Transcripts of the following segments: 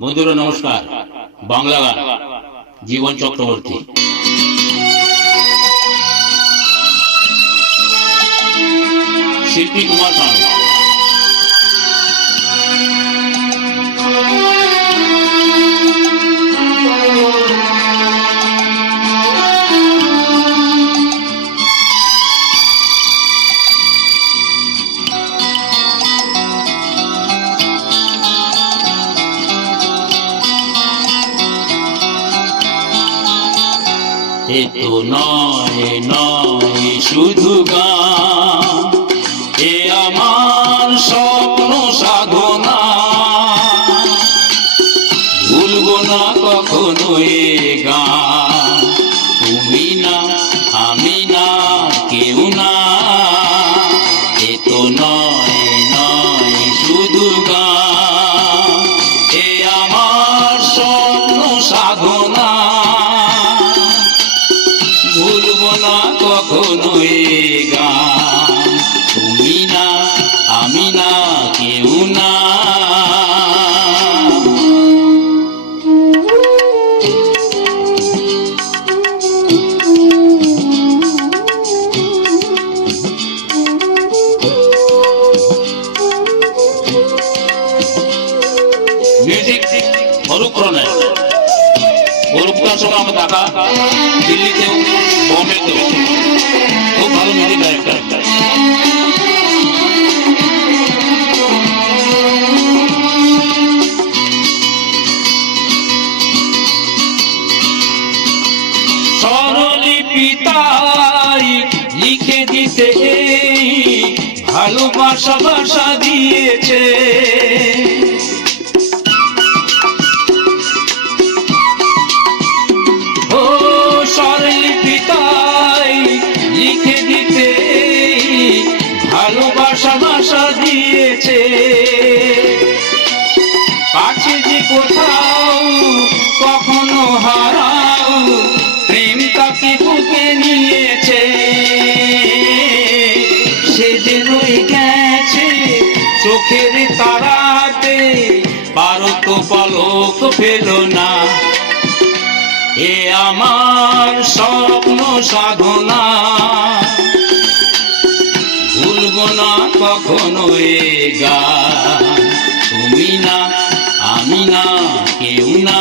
বন্ধুরা নমস্কার। বাংলা গান জীবন চক্রবর্তী। শিল্পী কুমার সানু। এ তো নয় নয় শুধু গান। এ আমার স্বপ্ন সাধনা। ভুলবো না কখনো এ গান। তুমি না, আমি না, কেউ না। এ নয় অরূপদার সঙ্গে আমার দেখা দিল্লিতেও বোম্বেতেও খুব ভালো মিউজিক ডাইরেক্টর ভালোবাসা ভাষা দিয়েছে। ভালোবাসা ভাষা দিয়েছে। কাছে যে কোথাও কখনো হারাও, প্রেম তাকে বুকে নিয়েছে। সে যে রয়ে গেছে চোখের তারাতে পারো তো পলক পেল না। এ আমার স্বপ্ন সাধনা। কখনো গান তুমি না আমি না কেউ না।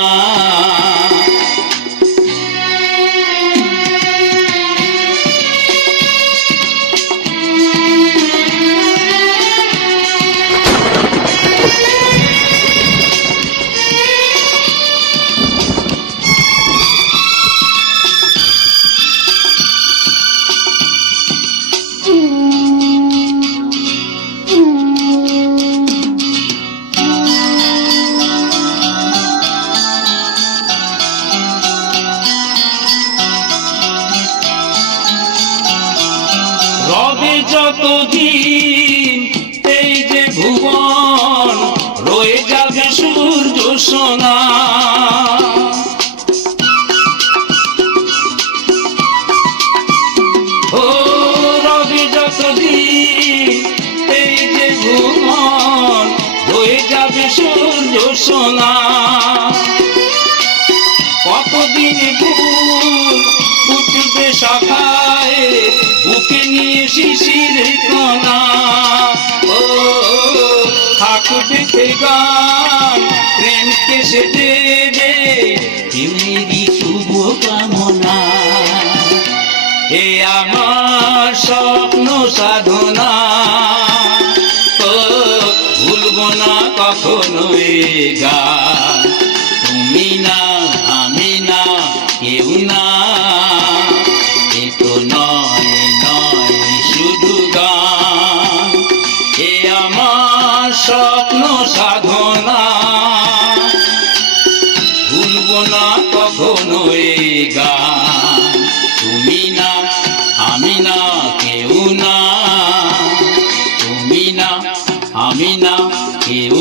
রবে যতদিন এই যে ভুবন রয়ে যাবে সূর্য সোনা। সোনা। কতদিন ফুল উঠবে সকায় আমার স্বপ্ন সাধনা। ও, ভুলবো না কখনো এ গান তুমি না, আমি না, কেউ না। এ নয় নয়, শুধু গান এ আমার স্বপ্ন সাধনা আমি না কেউ